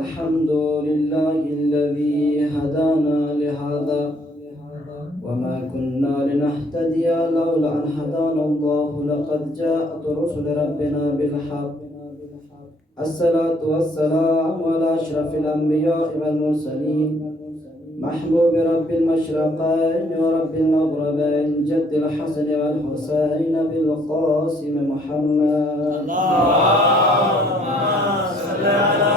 الحمد لله الذي هدانا لهذا وما كنا لنهتدي لولا أن هدانا الله لقد جاءت رسل ربنا بالحق الصلاة والسلام على أشرف الأنبياء والمرسلين محبوب رب المشرقين ورب المغربين جد الحسن والحسين بالقاسم محمد اللهم صل على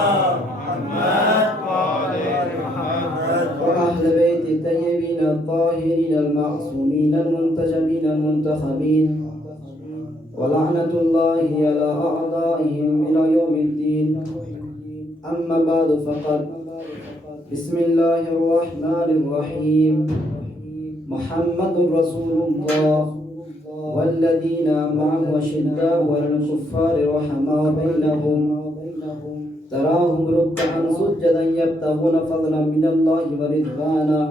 محمد وآل محمد وأهل بيت الطيبين الطاهرين المعصومين المنتجبين المنتخبين ولعنة الله على أعدائهم إلى يوم الدين أما بعد فقد بسم الله الرحمن الرحيم محمد رسول الله والذين معه أشداء على الكفار رحماء بينهم تراهم ركعا سجدا يبتغون فضلا من الله ورضوانا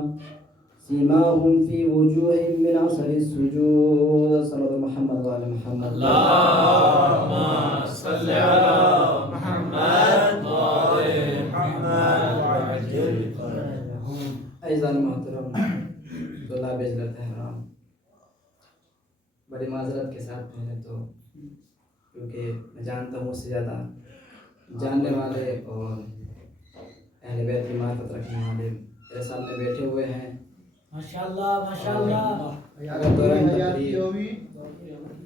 سيماهم في وجوههم من أثر السجود صلى محمد وعلى محمد اللهم صل على محمد وآل محمد وعجل فرجهم. ایزان محترم طلاب حضرت احرام، بڑی معذرت کے ساتھ پہلے تو کیونکہ میں جانتا ہوں اس سے زیادہ جاننے والے اور اہل بیت کی معرفت رکھنے والے میرے سامنے بیٹھے ہوئے ہیں ماشاءاللہ ماشاءاللہ. اگر دوران تقریر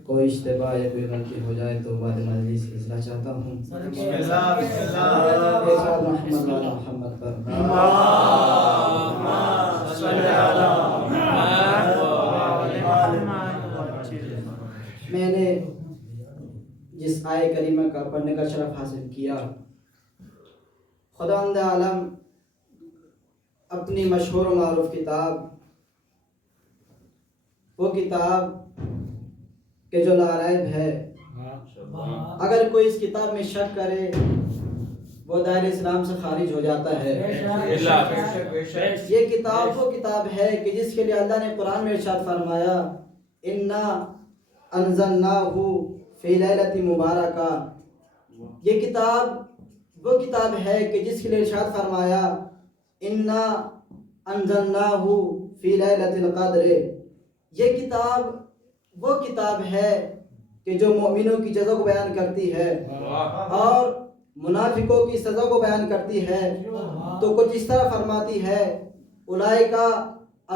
کوئی اشتباہ یا کوئی غلطی ہو جائے تو بعد مجلس کی اصلاح چاہتا ہوں. بسم اللہ بسم اللہ. ایک ساتھ محمد والا محمد پر اللهم صل على محمد وآل محمد. میں نے جس آیہ کریمہ کا پڑھنے کا شرف حاصل کیا، خداوند عالم اپنی مشہور و معروف کتاب، وہ کتاب کہ جو لاریب ہے، اگر کوئی اس کتاب میں شک کرے وہ دائرہ اسلام سے خارج ہو جاتا ہے. یہ کتاب وہ کتاب ہے کہ جس کے لیے اللہ نے قرآن میں ارشاد فرمایا انا انزلناہ فی لیلۃ مبارکہ. یہ کتاب وہ کتاب ہے کہ جس کے لیے ارشاد فرمایا انا انزلناہ فی لیلۃ القدر. یہ کتاب وہ کتاب ہے کہ جو مومنوں کی جزا کو بیان کرتی ہے اور منافقوں کی سزا کو بیان کرتی ہے. تو کچھ اس طرح فرماتی ہے اولئک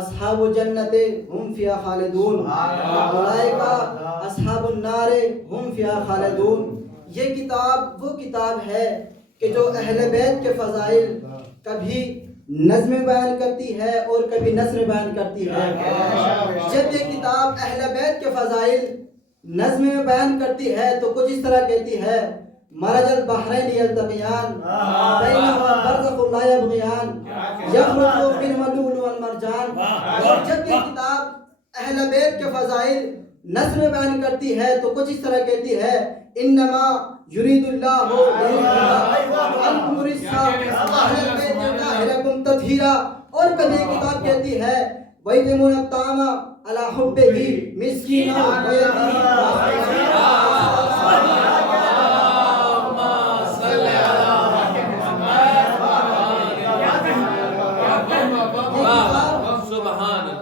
اصحاب الجنت ہم فیہا خالدون اولئک اصحاب النار ہم فیہا خالدون. یہ کتاب وہ کتاب ہے کہ جو اہل بیت کے فضائل کبھی نظم بیان کرتی ہے اور کبھی نثر بیان کرتی ہے. جب یہ کتاب اہل بیت کے فضائل نظم میں بیان کرتی ہے تو کچھ اس طرح کہتی ہے مرج البحرین یلتقیان بینہما برزخ لا یبغیان یخرج منہما اللؤلؤ والمرجان. اور جب یہ کتاب اہل بیت کے فضائل نثر میں بیان کرتی ہے تو کچھ اس طرح کہتی ہے انما یرید اللہ عنکم الرجس اہل بیت یطہرکم تطہیرا. اور کبھی یہ کتاب کہتی ہے وَيُطْعِمُونَ الطَّعَامَ عَلَىٰ حُبِّهِ مِسْكِينًا وَيَتِيمًا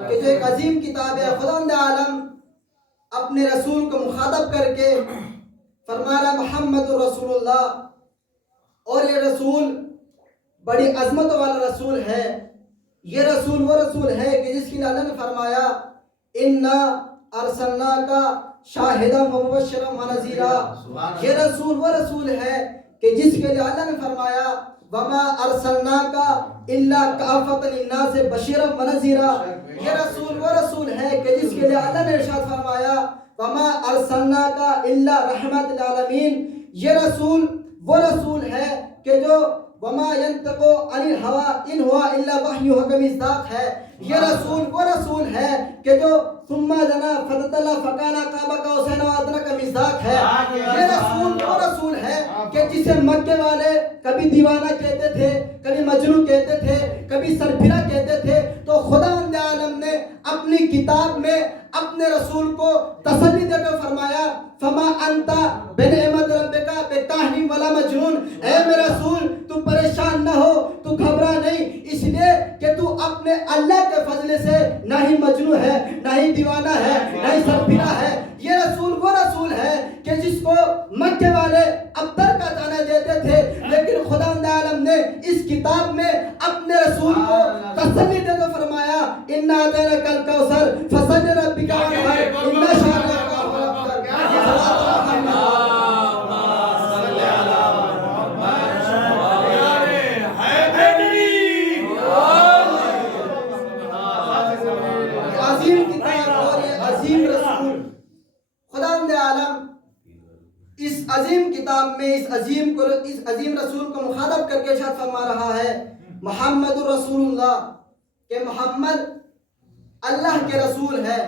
کہ جو ایک عظیم کتاب ہے. خداوند عالم اپنے رسول کو مخاطب کر کے فرمایا محمد رسول اللہ، اور یہ رسول بڑی عظمت والا رسول ہے. یہ رسول وہ رسول ہے کہ جس کے لیے اللہ نے فرمایا انا ارسلناک شاہدا و مبشرا و نذیرا. یہ رسول وہ رسول ہے کہ جس کے لیے اللہ نے فرمایا وما ارسلناک الا کافۃ للناس بشیرا و نذیرا. یہ رسول وہ رسول ہے کہ جس کے لیے اللہ نے ارشاد فرمایا وما ارسلناک الا رحمت للعالمین. یہ رسول وہ رسول ہے کہ جو وما ينطق عن الهوى ان هو الا وحی کا مصداق ہے. یہ رسول وہ رسول ہے کہ جو ثم دنا فتدلى فكان قاب قوسين او ادنى کا مصداق ہے. یہ رسول وہ رسول ہے کہ جسے مکے والے کبھی دیوانہ کہتے تھے، کبھی مجنون کہتے تھے، کبھی سرپھرا کہتے تھے، تو خداوند عالم نے اپنی کتاب میں اپنے رسول کو تسلی دے کر فرمایا فما انت بنعمت ربک بکاہن ولا مجنون. اے میرے رسول تو پریشان تو گھبرا نہیں، اس لیے کہ تو اپنے اللہ کے فضل سے نہ ہی مجنون ہے، نہ ہی دیوانہ ہے، نہ ہی سرپھرا ہے۔ یہ رسول وہ رسول ہے کہ جس کو مکے والے ابتر کا تانا دیتے تھے، لیکن خداوند عالم نے اس کتاب میں اپنے رسول کو تسلی دے کر فرمایا اِنَّا أَعْطَيْنَاكَ الْكَوْثَرَ فَصَلِّ لِرَبِّكَ وَانْحَرْ إِنَّ شَانِئَكَ هُوَ الْأَبْتَرُ۔ عظیم کتاب اور یہ عظیم رسول، خداوند عالم اس عظیم کتاب میں اس عظیم رسول کو مخاطب کر کے ارشاد فرما رہا ہے محمد الرسول اللہ، کہ محمد اللہ کے رسول ہے،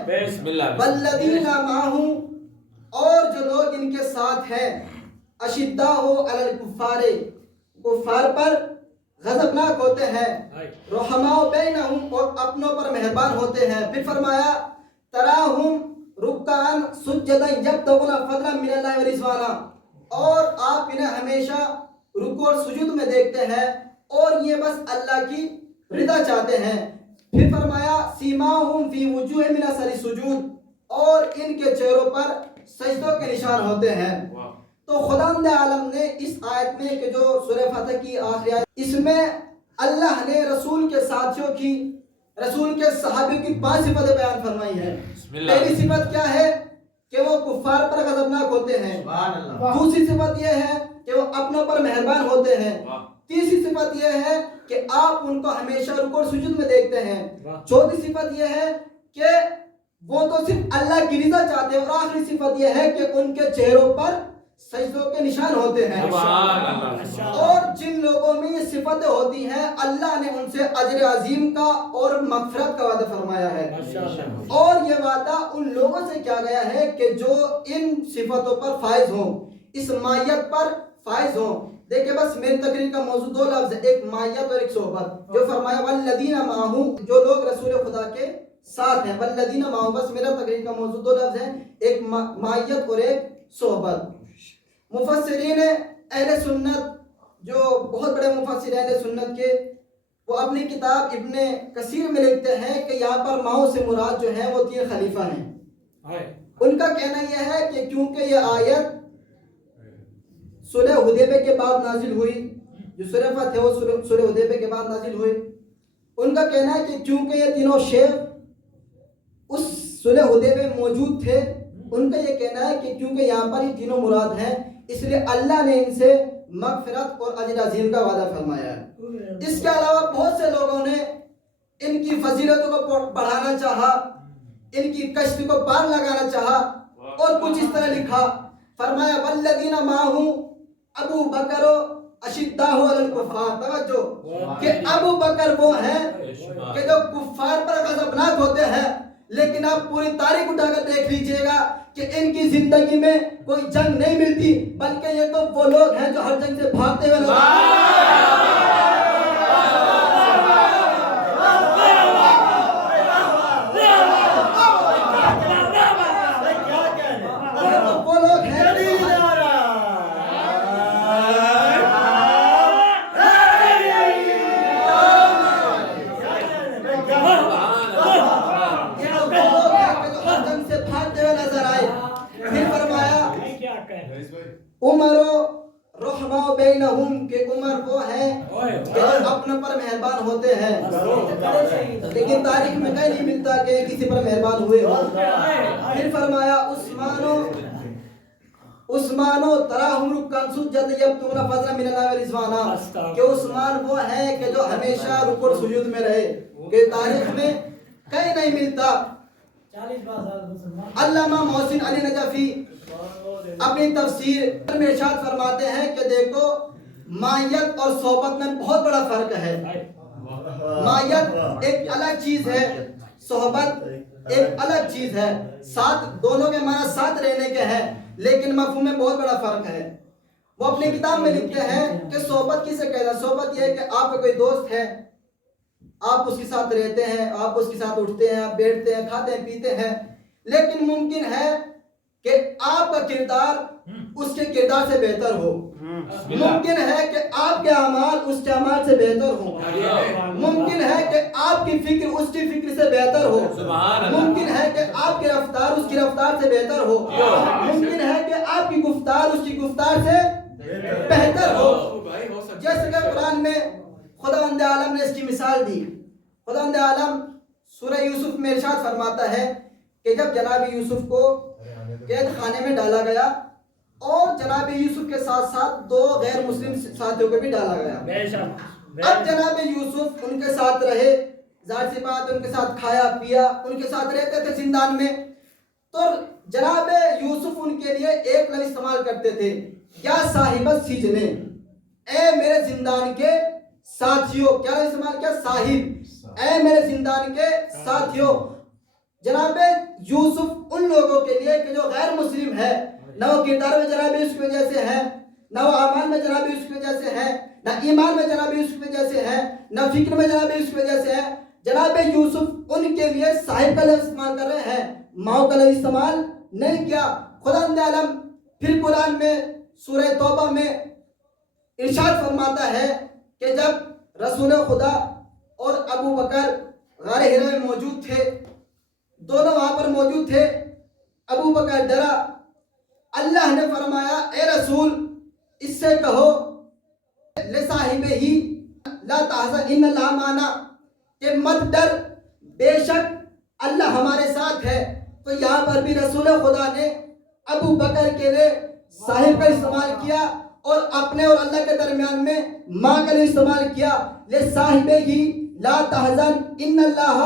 والذین معہ، اور جو لوگ ان کے ساتھ ہیں، اشداء علی الکفار، کفار پر غضبناک ہوتے ہیں، رحماء بینہم، اور اپنوں پر مہربان ہوتے ہیں۔ پھر فرمایا تراہم رکعاً سجداً یبتغون فضلا من اللہ ورضوانا، اور آپ انہیں ہمیشہ رکوع اور سجود میں دیکھتے ہیں اور یہ بس اللہ کی رضا چاہتے ہیں۔ پھر فرمایا سیماہم فی وجوہ من اثر السجود، اور ان کے چہروں پر سجدوں کے نشان ہوتے ہیں۔ تو خداوند عالم نے اس آیت میں کہ جو سورہ فتح کی آخری آیت، اس میں اللہ نے رسول کے ساتھیوں کی، رسول کے صحابیوں کی 5 صفتیں بیان فرمائی ہیں۔ پہلی صفت کیا ہے کہ وہ کفار پر غضبناک ہوتے ہیں، دوسری صفت یہ ہے کہ وہ اپنوں پر مہربان ہوتے ہیں، تیسری صفت یہ ہے کہ آپ ان کو ہمیشہ رکوع اور سجود میں دیکھتے ہیں، چوتھی صفت یہ ہے کہ وہ تو صرف اللہ کی رضا چاہتے ہیں، اور آخری صفت یہ ہے کہ ان کے چہروں پر سجدوں کے نشان ہوتے ہیں۔ اور جن لوگوں میں یہ صفتیں ہوتی ہیں اللہ نے ان سے اجر عظیم کا اور مغفرت کا وعدہ فرمایا ہے، اور یہ وعدہ ان لوگوں سے کیا گیا ہے کہ جو ان صفتوں پر فائز ہوں، اس مائیت پر فائز ہوں۔ دیکھیں بس میری تقریر کا موضوع 2 لفظ ہے، ایک مائیت اور ایک صحبت۔ جو فرمایا والذین معہ، جو لوگ رسول خدا کے ساتھ ہیں، والذین معہ، بس میرا تقریر کا موضوع 2 لفظ ہے، ایک مائیت اور ایک صحبت۔ مفسرین اہل سنت، جو بہت بڑے مفسر اہل سنت کے، وہ اپنی کتاب ابن کثیر میں لکھتے ہیں کہ یہاں پر معہ سے مراد جو ہے وہ 3 خلیفہ ہیں۔ ان کا کہنا یہ ہے کہ کیونکہ یہ آیت صلح حدیبیہ کے بعد نازل ہوئی، جو سورہ فتح ہے وہ صلح حدیبیہ کے بعد نازل ہوئی، ان کا کہنا ہے کہ چونکہ یہ تینوں شیخ اس صلح حدیبیہ میں موجود تھے، ان کا یہ کہنا ہے کہ کیونکہ یہاں پر یہ تینوں مراد ہیں، اس لیے اللہ نے ان سے مغفرت اور اجر عظیم کا وعدہ فرمایا ہے۔ اس کے علاوہ بہت سے لوگوں نے ان کی فضیلتوں کو بڑھانا چاہا، ان کی کشتی کو پار لگانا چاہا، اور کچھ اس طرح لکھا، فرمایا والذین معہ ابو بکر اشداء علی الکفار۔ توجہ کہ ابو بکر وہ ہیں کہ جو کفار پر غضبناک ہوتے ہیں، لیکن آپ پوری تاریخ اٹھا کر دیکھ لیجئے گا کہ ان کی زندگی میں کوئی جنگ نہیں ملتی، بلکہ یہ تو وہ لوگ ہیں جو ہر جنگ سے بھاگتے ہوئے نظر عمر رحماء بینہم، کہ عمر وہ ہیں کہ اپنے پر مہربان ہوتے ہیں، لیکن تاریخ میں کہیں نہیں ملتا کہ کسی پر مہربان ہوئے ہو۔ پھر فرمایا عثمانو تراہم رکعاً سجداً یبتغون فضلا من اللہ ورضوانا، کہ عثمان وہ ہیں کہ جو ہمیشہ رکوع اور سجود میں رہے، کہ تاریخ میں کہیں نہیں ملتا۔ علامہ محسن علی نجفی اپنی تفسیر میں ارشاد فرماتے ہیں کہ دیکھو مائیت اور صحبت میں بہت بڑا فرق ہے۔ مائیت ایک الگ چیز ہے، صحبت ایک الگ چیز ہے، ساتھ، دونوں کے معنی ساتھ رہنے کے ہیں، لیکن مفہوم میں بہت بڑا فرق ہے۔ وہ اپنی کتاب میں لکھتے ہیں کہ صحبت کسے کہتا ہے؟ صحبت یہ ہے کہ آپ کا کوئی دوست ہے، آپ اس کے ساتھ رہتے ہیں، آپ اس کے ساتھ اٹھتے ہیں، آپ بیٹھتے ہیں، کھاتے ہیں، پیتے ہیں، لیکن ممکن ہے کہ آپ کا کردار اس کے کردار سے بہتر ہو، ممکن ہے کہ آپ کے اعمال اس کے اعمال سے بہتر ہوں، ممکن ہے کہ آپ کی فکر اس کی فکر سے بہتر ہو، ممکن ہے کہ آپ کی رفتار اس کی رفتار سے بہتر ہو، ممکن ہے کہ آپ کی گفتار اس کی گفتار سے بہتر ہو۔ جیسے کہ قرآن میں خداوند عالم نے اس کی مثال دی۔ خداوند عالم سورہ یوسف میں ارشاد فرماتا ہے کہ جب جناب یوسف کو قید خانے میں ڈالا گیا اور جناب یوسف کے ساتھ ساتھ دو غیر مسلم ساتھیوں کو بھی ڈالا گیا، اب جناب یوسف ان کے ساتھ رہے، ظاہر سی بات ان کے ساتھ کھایا پیا، ان کے ساتھ رہتے تھے زندان میں، تو جناب یوسف ان کے لیے ایک لفظ استعمال کرتے تھے، یا صاحب السجن، اے میرے زندان کے ساتھیوں۔ کیا استعمال کیا؟ صاحب، اے میرے زندان کے ساتھیوں۔ جناب یوسف ان لوگوں کے لیے کہ جو غیر مسلم ہے، نہ وہ کردار میں جناب یوسف کی وجہ سے ہے، نہ وہ اعمال میں جناب یوسف کی وجہ سے ہے، نہ ایمان میں جناب یوسف کی وجہ سے ہے، نہ فکر میں جناب یوسف کی وجہ سے ہے، جناب یوسف ان کے لیے صاحب کا لفظ استعمال کر رہے ہیں، ماؤ کا لفظ استعمال نہیں کیا۔ خداوند عالم پھر قرآن میں سورہ توبہ میں ارشاد فرماتا ہے کہ جب رسول خدا اور ابو بکر غار ہرا میں موجود تھے، دونوں وہاں پر موجود تھے، ابو بکر ڈرا، اللہ نے فرمایا اے رسول اس سے کہو لصاحبہ ہی لا تحزن ان اللہ معنا، کہ مت ڈر، بے شک اللہ ہمارے ساتھ ہے۔ تو یہاں پر بھی رسول خدا نے ابو بکر کے لیے صاحب کا استعمال کیا اور اپنے اور اللہ کے درمیان میں ماں کا لیے استعمال کیا، لصاحبہ ہی لا تحزن ان اللہ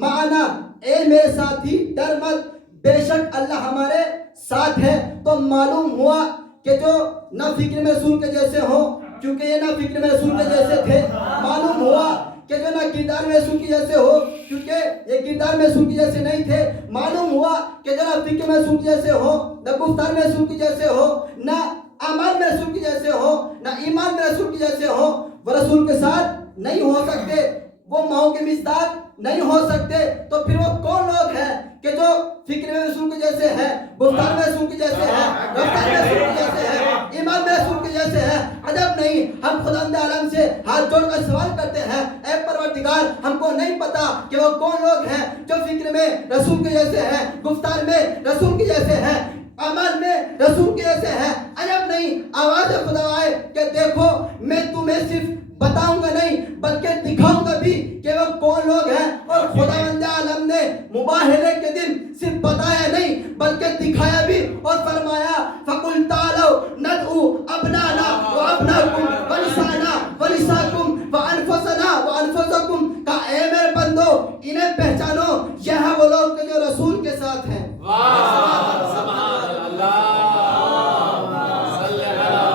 معنا، اے میرے ساتھی ڈر مت، بے شک اللہ ہمارے ساتھ ہے۔ تو معلوم ہوا کہ جو نہ فکر میں رسول کے جیسے ہو، کیونکہ یہ نہ فکر میں رسول کے جیسے تھے، معلوم ہوا کہ جو نہ کردار میں رسول کے جیسے ہو، کیونکہ یہ کردار میں رسول کے جیسے نہیں تھے، معلوم ہوا کہ جو نہ فکر میں رسول کے جیسے ہو، نہ گفتار میں رسول کے جیسے ہو، نہ اعمال میں رسول کے جیسے ہو، نہ ایمان میں رسول کے جیسے ہو، وہ رسول کے ساتھ نہیں ہو سکتے، وہ ماؤں کے مصداق نہیں ہو سکتے۔ تو پھر وہ کون لوگ ہیں کہ جو فکر میں رسول کے جیسے ہیں، گفتار میں رسول کے جیسے ہیں، رفتار میں رسول کے جیسے ہیں، ایمان میں رسول کے جیسے ہیں؟ عجب نہیں، ہم خداوند عالم سے ہاتھ جوڑ کر سوال کرتے ہیں، اے پروردگار ہم کو نہیں پتا کہ وہ کون لوگ ہیں جو فکر میں رسول کے جیسے ہیں، گفتار میں رسول کے جیسے ہیں، اعمال میں رسول کے جیسے ہیں۔ عجب نہیں، آواز خدا آئے کہ دیکھو میں تمہیں صرف بتاؤں گا نہیں بلکہ دکھاؤں گا بھی کہ وہ کون لوگ ہیں، اور خداوند عالم نے مباہلے کے دن صرف بتایا نہیں بلکہ دکھایا بھی، اور فرمایا فَقُلْ تَعَالَوْا نَدْعُوا أَبْنَاءَنَا وَأَبْنَاءَكُمْ وَنِسَاءَنَا وَنِسَاءَكُمْ وَأَنفُسَنَا وَأَنفُسَكُمْ، کہا اے میرے بندو انہیں پہچانو، یہ ہیں وہ لوگ کہ جو رسول کے ساتھ ہیں۔ سبحان اللہ، صلی اللہ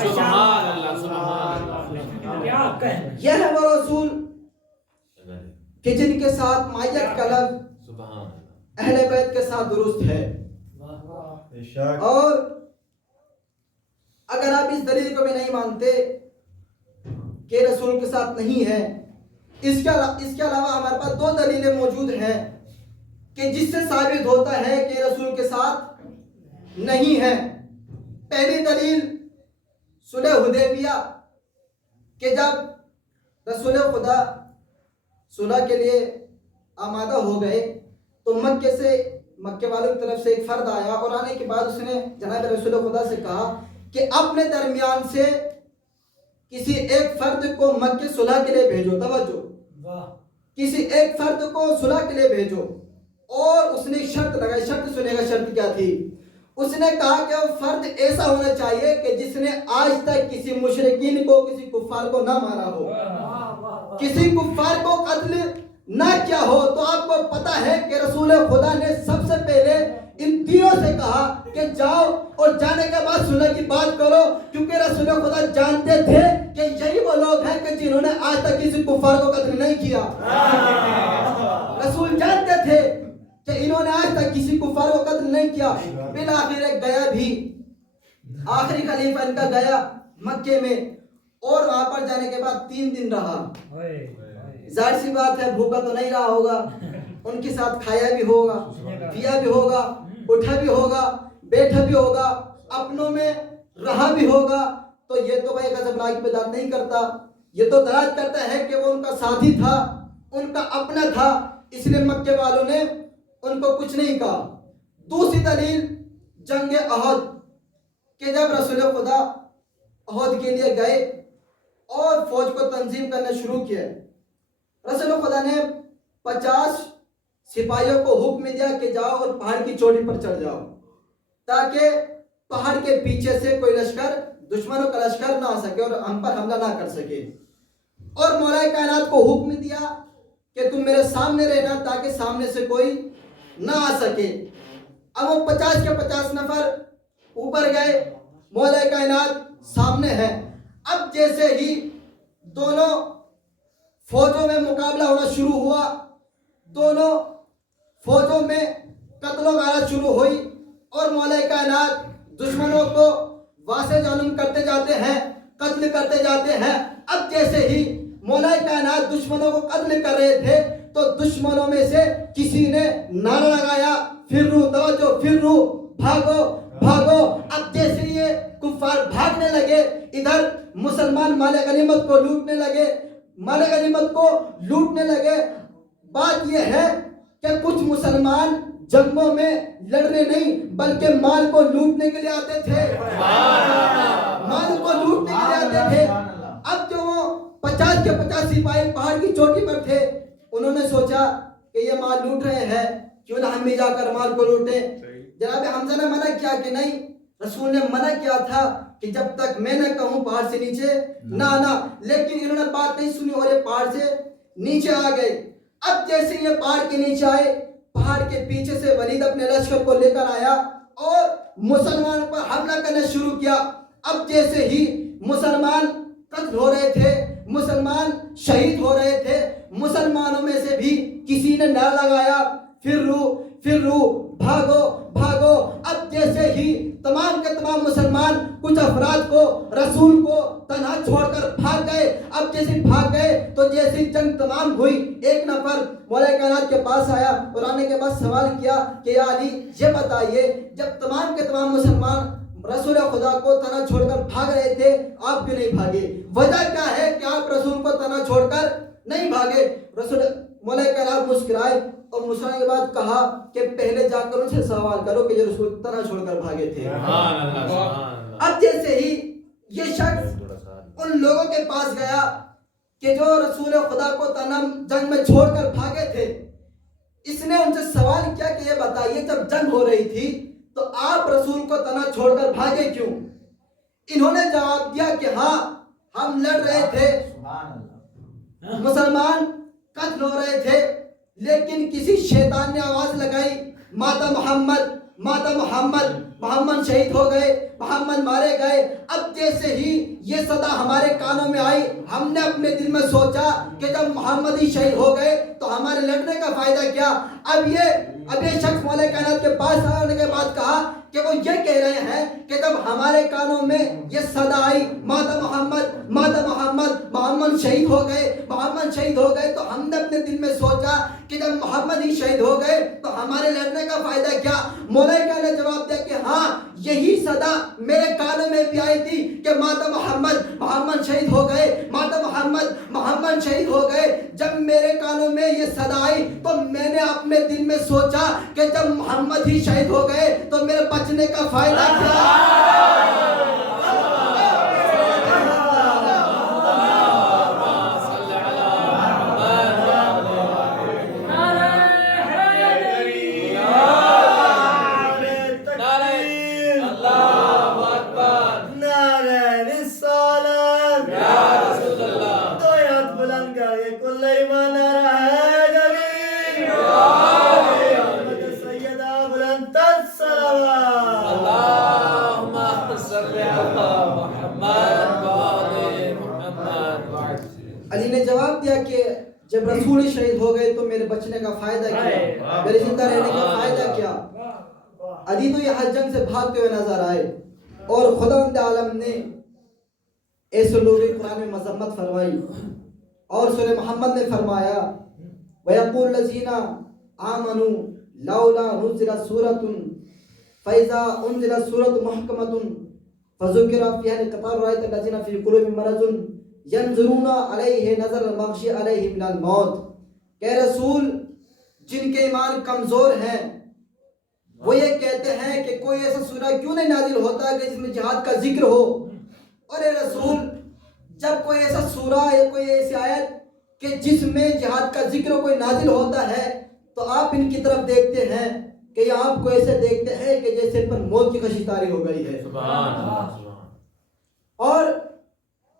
سبحان اللہ، سبحان اللہ، کیا کہیں، یہ ہے وہ رسول کہ جن کے ساتھ مائیت کا لفظ اہل بیت کے ساتھ درست ہے۔ اور اگر آپ اس دلیل کو بھی نہیں مانتے کہ رسول کے ساتھ نہیں ہے، اس کے علاوہ ہمارے پاس دو دلیلیں موجود ہیں کہ جس سے ثابت ہوتا ہے کہ رسول کے ساتھ نہیں ہے۔ پہلی دلیل صلح حدیبیہ کہ جب رسول خدا صلح کے لیے آمادہ ہو گئے تو مکے والوں کی طرف سے ایک فرد آیا، اور آنے کے بعد اس نے جناب رسول خدا سے کہا کہ اپنے درمیان سے کسی ایک فرد کو مکے صلح کے لیے بھیجو، توجہ، کسی ایک فرد کو صلح کے لیے بھیجو۔ اور اس نے شرط لگائی، شرط سنے گا، شرط کیا تھی؟ اس نے کہا کہ وہ فرد ایسا ہونا چاہیے کہ جس نے آج تک کسی مشرکین کو، کسی کفار کو نہ مارا ہو، کسی کفار کو قتل نہ کیا ہو۔ تو آپ کو پتا ہے کہ رسول خدا نے سب سے پہلے ان تینوں سے کہا کہ جاؤ، اور جانے کے بعد صلح کی بات کرو، کیونکہ رسول خدا جانتے تھے کہ یہی وہ لوگ ہیں کہ جنہوں نے آج تک کسی کفار کو قتل نہیں کیا۔ رسول جانتے تھے کہ انہوں نے آج تک کسی کفار کو قتل نہیں کیا۔ بالآخر ایک گیا بھی، آخری خلیفہ ان کا گیا مکے میں، اور وہاں پر جانے کے بعد 3 دن رہا۔ ظاہر سی بات ہے بھوکا تو نہیں رہا ہوگا، ان کے ساتھ کھایا بھی ہوگا, پیا بھی ہوگا, اٹھا بھی ہوگا, بیٹھا بھی ہوگا, اپنوں میں رہا بھی ہوگا, تو یہ تو بھائی غضبناک بدعت نہیں کرتا, یہ تو دلالت کرتا ہے کہ وہ ان کا ساتھی تھا, ان کا اپنا تھا, اس لیے مکے والوں نے ان کو کچھ نہیں کہا. دوسری دلیل جنگ احد کہ جب رسول خدا احد کے لیے گئے اور فوج کو تنظیم کرنا شروع کیا, رسول خدا نے 50 سپاہیوں کو حکم دیا کہ جاؤ اور پہاڑ کی چوٹی پر چڑھ جاؤ تاکہ پہاڑ کے پیچھے سے کوئی لشکر, دشمنوں کا لشکر نہ آ سکے اور ہم پر حملہ نہ کر سکے. اور مولا کائنات کو حکم دیا کہ تم میرے سامنے رہنا تاکہ سامنے سے کوئی نہ آ سکے. اب وہ 50 کے 50 نفر اوپر گئے, مولا کائنات سامنے ہے. اب جیسے ہی دونوں فوجوں میں مقابلہ ہونا شروع ہوا, دونوں فوجوں میں قتل و غارت شروع ہوئی اور مولا کائنات دشمنوں کو واسع ظلم کرتے جاتے ہیں, قتل کرتے جاتے ہیں. اب جیسے ہی مولا کائنات دشمنوں کو قتل کر رہے تھے تو دشمنوں میں سے کسی نے نعرہ لگایا, فرو, توجہ, فرو, بھاگو بھاگو. اب جیسے یہ کفار بھاگنے لگے, ادھر مسلمان مال غنیمت کو لوٹنے لگے, مال غنیمت کو لوٹنے لگے. بات یہ ہے کہ کچھ مسلمان جنگوں میں لڑنے نہیں بلکہ مال کو لوٹنے کے لیے آتے تھے, مال کو لوٹنے کے لیے آتے تھے. اب جو وہ 50 کے 50 سپاہی پہاڑ کی چوٹی پر تھے, انہوں نے سوچا کہ یہ مال لوٹ رہے ہیں, کیوں نہ ہم بھی جا کر مال کو لوٹیں. جناب حمزہ نے منع کیا کہ نہیں, رسول نے منع کیا تھا کہ جب تک میں نہ کہوں پہاڑ سے نیچے نہ آنا, لیکن انہوں نے بات نہیں سنی اور یہ پہاڑ سے نیچے آ گئے. اب جیسے یہ پہاڑ کے نیچے آئے, پہاڑ کے پیچھے سے ولید اپنے لشکر کو لے کر آیا اور مسلمان پر حملہ کرنا شروع کیا. اب جیسے ہی مسلمان قتل ہو رہے تھے, مسلمان شہید ہو رہے تھے, مسلمانوں میں سے بھی کسی نے نعرہ لگایا, فرو فرو, بھاگو بھاگو. اب جیسے ہی تمام کے تمام مسلمان کچھ افراد کو رسول کو تنہا چھوڑ کر بھاگ گئے. اب جیسے بھاگ گئے تو جیسی جنگ تمام ہوئی, ایک نفر مولا کائنات کے پاس آیا اور آنے کے بعد سوال کیا کہ یا علی یہ بتائیے, جب تمام کے تمام مسلمان رسول خدا کو تنہا چھوڑ کر بھاگ رہے تھے, آپ کیوں نہیں بھاگے؟ وجہ کیا ہے کہ آپ رسول کو تنہا چھوڑ کر نہیں بھاگے؟ رسول مولا کائنات مسکرائے اور مسکرانے کے بعد کہا کہ پہلے جا کر ان سے سوال کرو کہ یہ رسول تنہا چھوڑ کر بھاگے تھے. اب جیسے ہی یہ شخص ان لوگوں کے پاس گیا کہ جو رسول خدا کو تنہا جنگ میں چھوڑ کر بھاگے تھے, اس نے ان سے سوال کیا کہ یہ بتائیے جب جنگ ہو رہی تھی تو آپ رسول کو تنہا چھوڑ کر بھاگے کیوں؟ انہوں نے جواب دیا کہ ہاں ہم لڑ رہے تھے, مسلمان قتل ہو رہے تھے, لیکن کسی شیطان نے آواز لگائی, ماتا محمد ماتا محمد, محمد شہید ہو گئے, محمد مارے گئے. اب جیسے ہی یہ صدا ہمارے کانوں میں آئی, ہم نے اپنے دل میں سوچا کہ جب محمد ہی شہید ہو گئے تو ہمارے لڑنے کا فائدہ کیا؟ اب یہ شخص مولا کائنات کے پاس آنے کے بعد کہا کہ وہ یہ کہہ رہے ہیں کہ جب ہمارے کانوں میں یہ صدا آئی, ماتا محمد ماتا محمد, محمد شہید ہو گئے, محمد شہید ہو گئے, تو ہم نے اپنے دل میں سوچا کہ جب محمد ہی شہید ہو گئے تو ہمارے لڑنے کا فائدہ کیا؟ مولا کائنات نے جواب دیا کہ ہاں یہی صدا میرے کانوں میں بھی آئی تھی کہ ماتا محمد محمد شہید ہو گئے, ماتا محمد محمد شہید ہو گئے. جب میرے کانوں میں یہ صدا آئی تو میں نے اپنے دل میں سوچا کہ جب محمد ہی شہید ہو گئے تو میرے بچنے کا فائدہ کیا؟ علی نے جواب دیا کہ جب رسول شہید ہو گئے تو میرے بچنے کا فائدہ کیا, میرے زندہ رہنے کا فائدہ کیا؟ علی تو یہ جنگ سے بھاگتے ہوئے نظر آئے اور خداوند عالم نے ایسے لوگوں کی قرآن میں مذمت فرمائی اور سورہ محمد نے فرمایا وَيَقُولُ الَّذِينَ آمنوا لولا نزلت سورة فإذا أنزلت سورة محكمة فذكر فيها القتال رأيت الذين في قلوبهم مرض ينظرون عليه نظر المغشي عليه من الموت. کہ رسول جن کے ایمان کمزور ہیں وہ یہ کہتے ہیں کہ کوئی ایسا سورہ کیوں نہیں نازل ہوتا کہ جس میں جہاد کا ذکر ہو. اور اے رسول جب کوئی ایسا سورہ یا کوئی ایسی آیت کہ جس میں جہاد کا ذکر کوئی نازل ہوتا ہے تو آپ ان کی طرف دیکھتے ہیں کہ یہ آپ کو ایسے دیکھتے ہیں کہ جیسے ان پر موت کی خشی طاری ہو گئی ہے. سبحان اللہ. اور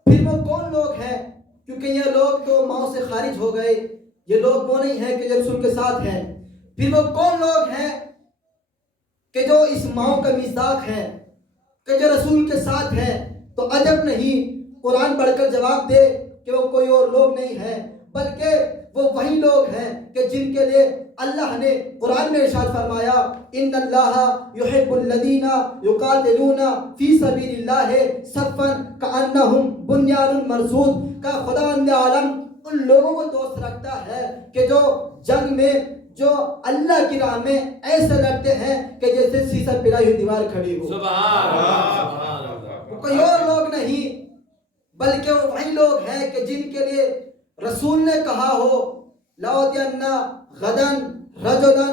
پھر وہ کون لوگ ہیں؟ کیونکہ یہ لوگ تو ماؤں سے خارج ہو گئے، یہ لوگ وہ نہیں ہیں کہ جو رسول کے ساتھ ہیں. پھر وہ کون لوگ ہیں کہ جو اس ماؤں کا مصداق ہیں کہ جو رسول کے ساتھ ہیں؟ تو عجب نہیں قرآن پڑھ کر جواب دے کہ وہ کوئی اور لوگ نہیں ہیں بلکہ وہ وہی لوگ ہیں کہ جن کے لیے اللہ نے قرآن میں ارشاد فرمایا ان اللہ یحب الذین یقاتلون فی سبیل اللہ صفا کانہم بنیان مرصوص. کا خدا عالم ان لوگوں کو دوست رکھتا ہے کہ جو جنگ میں جو اللہ کی راہ میں ایسے لڑتے ہیں کہ جیسے سیسا پڑائی ہوئی دیوار کھڑی ہو. سبحان اللہ. کوئی اور لوگ نہیں بلکہ وہ وہی لوگ ہیں کہ جن کے لیے رسول نے کہا ہو لَأُوتِيَنَّ غَدًا رَجُلًا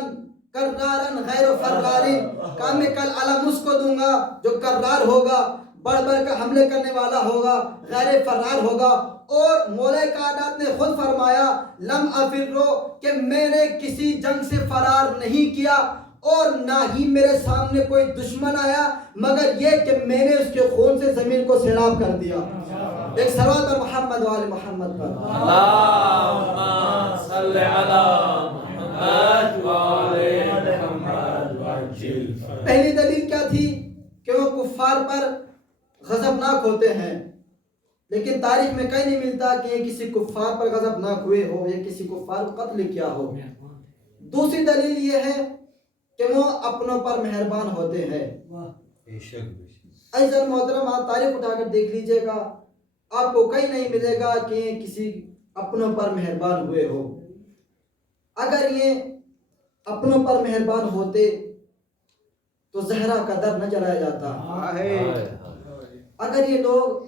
کرارن غیر فرارن، کہ میں کل علم اس کو دوں گا جو کرار ہوگا، بڑھ بڑھ کر حملے کرنے والا ہوگا، غیر فرار ہوگا. اور مولا کائنات نے خود فرمایا لم افرو کہ میں نے کسی جنگ سے فرار نہیں کیا اور نہ ہی میرے سامنے کوئی دشمن آیا مگر یہ کہ میں نے اس کے خون سے زمین کو سیراب کر دیا. ایک صلوات پر محمد و آل محمد پر. اللہم صلی علی محمد و آل محمد وعجل. پہلی دلیل کیا تھی کہ وہ کفار پر غضبناک ہوتے ہیں، لیکن تاریخ میں کہیں نہیں ملتا کہ یہ کسی کفار پر غضبناک ہوئے ہو یا کسی کفار کو قتل کیا ہو. دوسری دلیل یہ ہے کہ وہ اپنوں پر مہربان ہوتے ہیں. عزیز محترم آپ تاریخ اٹھا کر دیکھ لیجئے گا، آپ کو کہیں نہیں ملے گا کہ یہ کسی اپنوں پر مہربان ہوئے ہو. اگر یہ اپنوں پر مہربان ہوتے تو زہرا کا در نہ جلایا جاتا. اگر یہ لوگ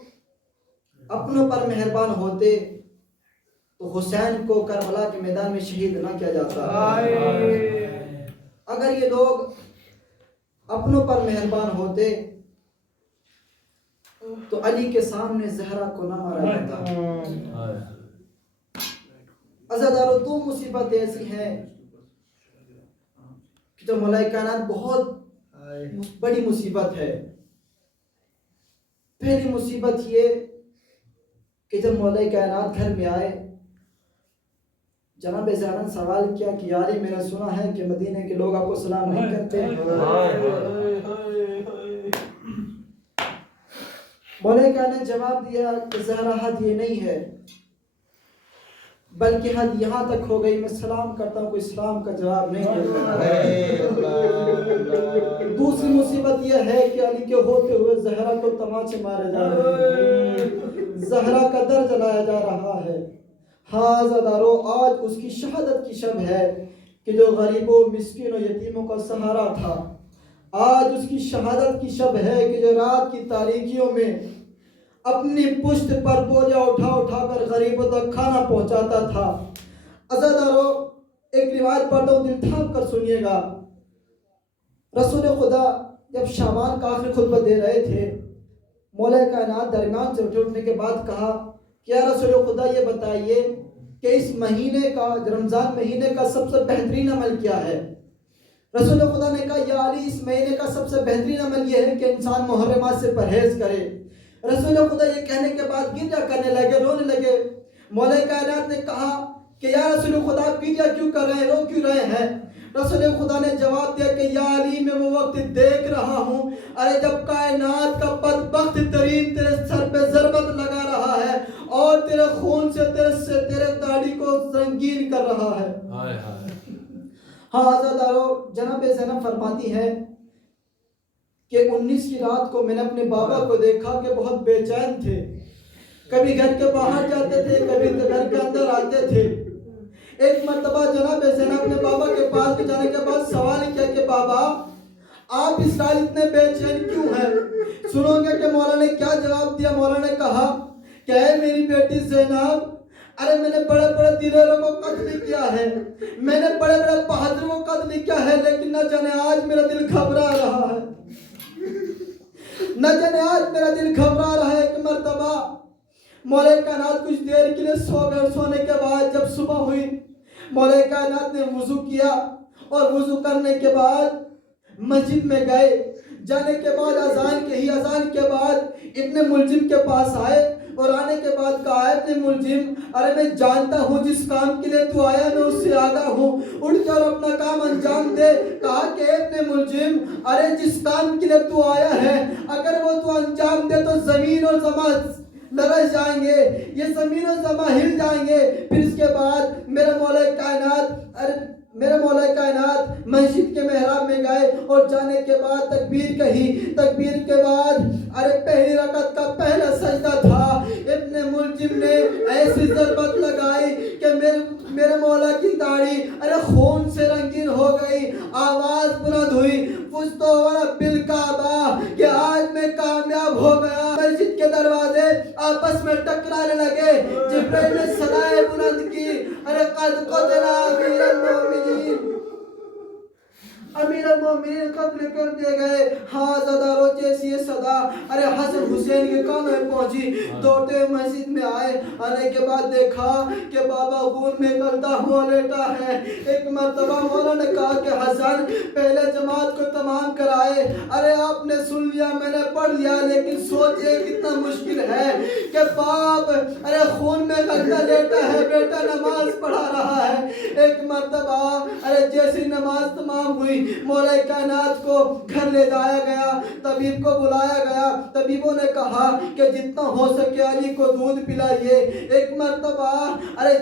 اپنوں پر مہربان ہوتے تو حسین کو کربلا کے میدان میں شہید نہ کیا جاتا. اگر یہ لوگ اپنوں پر مہربان ہوتے تو علی کے سامنے زہرا کو نہ مارا جاتا. عزادارو دو مصیبت ایسی ہیں کہ جو مولا کائنات بہت بڑی مصیبت ہے. پہلی مصیبت یہ کہ جب مولا کائنات گھر میں آئے جناب زیران سوال کیا کہ یاری میں نے سنا ہے کہ مدینے کے لوگ آپ کو سلام نہیں کرتے. مولا کائنات نے جواب دیا کہ زہرا حد یہ نہیں ہے بلکہ حد یہاں تک ہو گئی میں سلام کرتا ہوں کوئی اسلام کا جواب نہیں دیتا. دوسری مصیبت یہ ہے کہ علی کے ہوتے ہوئے زہرا کو تماچے مارے جا رہے ہیں، زہرا کا در جلایا جا رہا ہے. ہاں عزادارو آج اس کی شہادت کی شب ہے کہ جو غریبوں مسکینوں یتیموں کا سہارا تھا. آج اس کی شہادت کی شب ہے کہ جو رات کی تاریکیوں میں اپنی پشت پر بوجھا اٹھا اٹھا کر غریبوں تک کھانا پہنچاتا تھا. عزادارو ایک روایت پڑھتا ہوں، دل تھام کر سنیے گا. رسول خدا جب شعبان کا آخری خطبہ دے رہے تھے مولا کائنات درمیان سے اٹھنے کے بعد کہا کہ یا رسول خدا یہ بتائیے کہ اس مہینے کا رمضان مہینے کا سب سے بہترین عمل کیا ہے؟ رسول خدا نے کہا یا علی اس مہینے کا سب سے بہترین عمل یہ ہے کہ انسان محرمات سے پرہیز کرے. رسول خدا یہ کہنے کے بعد گریہ کرنے لگے، رونے لگے. مولا کائنات نے کہا کہ یا رسول خدا گریہ کیوں کر رہے ہیں، رو کیوں رہے ہیں؟ رسول خدا نے جواب دیا کہ یا علی میں وہ وقت دیکھ رہا ہوں ارے جب کائنات کا بدبخت ترین تیرے سر پہ ضربت لگا رہا ہے اور تیرے خون سے تیرے داڑھی کو رنگین کر رہا ہے. ہاں عزادارو جناب زینب فرماتی ہے کہ 19 کی رات کو میں نے اپنے بابا کو دیکھا کہ بہت بے چین تھے، کبھی گھر کے باہر جاتے تھے کبھی گھر کے اندر آتے تھے. ایک مرتبہ جناب زینب نے بابا کے پاس جانے کے بعد سوال کیا کہ بابا آپ اسرائیل اتنے بے چین کیوں ہیں؟ سنو گے کہ مولا نے کیا جواب دیا۔ مولا نے کہا کہ اے میری بیٹی زینب، ارے میں نے بڑے بڑے دلیروں کو قتل کیا ہے، میں نے بڑے بڑے بہادروں کو قتل کیا ہے، لیکن نہ جانے آج میرا دل گھبرا رہا ہے، نہ جانے آج میرا دل گھبرا رہا ہے۔ ایک مرتبہ مولا کائنات کچھ دیر کے لیے سو گئے، سونے کے بعد جب صبح ہوئی مولا کائنات نے وضو کیا، اور وضو کرنے کے بعد مسجد میں گئے، جانے کے بعد اذان کے بعد ابن ملجم کے پاس آئے، اور آنے کے بعد کہا ہے ابن ملجم، ارے میں جانتا ہوں جس کام کے لیے تو آیا میں اس سے آگاہ ہوں، اٹھ کر اپنا کام انجام دے۔ کہا کہ ابن ملجم، ارے جس کام کے لیے تو آیا ہے اگر وہ تو انجام دے تو زمین اور زمان لرز جائیں گے، یہ زمین و زمان ہل جائیں گے۔ پھر اس کے بعد میرے مولا کائنات مسجد کے محراب میں گئے، اور جانے کے بعد تکبیر کہی، تکبیر کے بعد پہلی رکعت کا پہلا سجدہ تھا، ابن ملجم نے ایسی ضربت لگائی کہ میرے مولا کی داڑھی خون سے رنگین ہو گئی، آواز بلند ہوئی، فزت ورب الکعبہ، کہ آج میں کامیاب ہو گیا۔ مسجد کے دروازے آپس میں ٹکرانے لگے، جبرائیل نے صدائے بلند کی، قد قتل امیر المومنین، امیر المومنین قتل کر دیے گئے۔ ہاں زدارو جیسی صدا حسن حسین کے کانوں میں پہنچی، دوڑتے مسجد میں آئے، آنے کے بعد دیکھا کہ بابا خون میں گلتا ہوا لیٹا ہے۔ ایک مرتبہ مولا نے کہا کہ حسن پہلے جماعت کو تمام کرائے، آپ نے سن لیا، میں نے پڑھ لیا، لیکن سوچئے کتنا مشکل ہے کہ باپ خون میں گلتا لیٹا ہے، بیٹا نماز پڑھا رہا ہے۔ ایک مرتبہ جیسی نماز تمام ہوئی، مولا کائنات کو گھر لے جایا گیا، طبیب کو بلایا گیا، طبیبوں نے کہا کہ جتنا ہو سکے علی کو دودھ پلائیے۔ ایک مرتبہ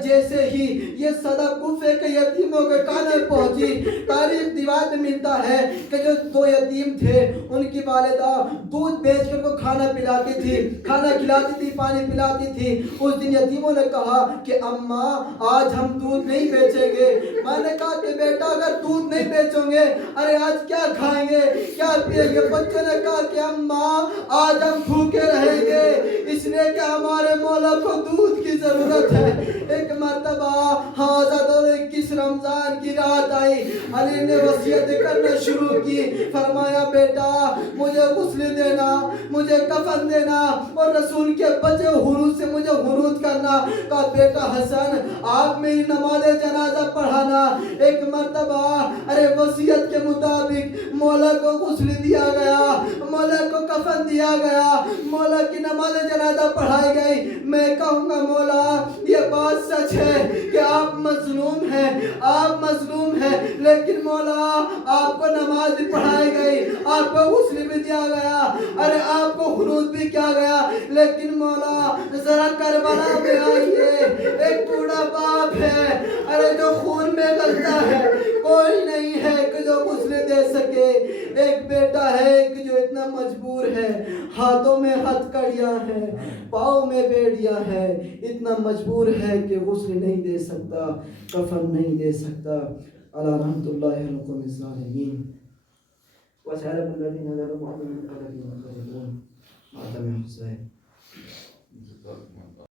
جیسے ہی یہ صدا کوفے کے یتیموں کے کانے پہنچی، تاریخ دیوار میں ملتا ہے کہ جو دو یتیم تھے ان کی والدہ دودھ بیچ کے کو کھانا پلاتی تھی، کھانا کھلاتی تھی، پانی پلاتی تھی۔ اس دن یتیموں نے کہا کہ اماں آج ہم دودھ نہیں بیچیں گے۔ میں نے کہا کہ بیٹا اگر دودھ نہیں بیچو گے آج کیا کھائیں گے، کیا پیئیں گے؟ بچوں نے کہا کہ اماں آج ہم بھوکے رہیں گے، اس لیے کہ ہمارے مولا کو دودھ کی ضرورت ہے۔ ایک مرتبہ حضرت 21 رمضان کی رات آئی، علی نے وصیت کرنا شروع کی، فرمایا بیٹا مجھے غسل دینا، مجھے کفن دینا، اور رسول کے بچے حروف سے مجھے حنوط کرنا۔ کہا بیٹا حسن آپ میری نماز جنازہ پڑھانا۔ ایک مرتبہ وصیت کے مطابق مولا کو غسل دیا گیا، مولا کو کفن دیا گیا، مولا کی نماز جنازہ پڑھائی گئی۔ میں کہوں گا مولا یہ بات سچ ہے کہ آپ مظلوم ہیں، آپ مظلوم ہیں، لیکن مولا آپ کو نماز بھی پڑھائی گئی، آپ کو غسل بھی دیا گیا، آپ کو خروج بھی کیا گیا، لیکن مولا ذرا کربلا میں آئیے، ایک بوڑھا باپ ہے جو خون میں گلتا ہے، کوئی نہیں ہے کہ جو غسل دے سکے، ایک بیٹا ہے کہ جو اتنا مجبور ہے، ہاتھوں میں ہتھ کڑیاں ہیں، پاؤں میں بیڑیاں ہیں، اتنا مجبور ہے کہ غسل نہیں دے سکتا، کفن نہیں دے سکتا۔ علی رحمت اللہ القوم الظالمین وسائر الذین لا محمد الذین آتم حسین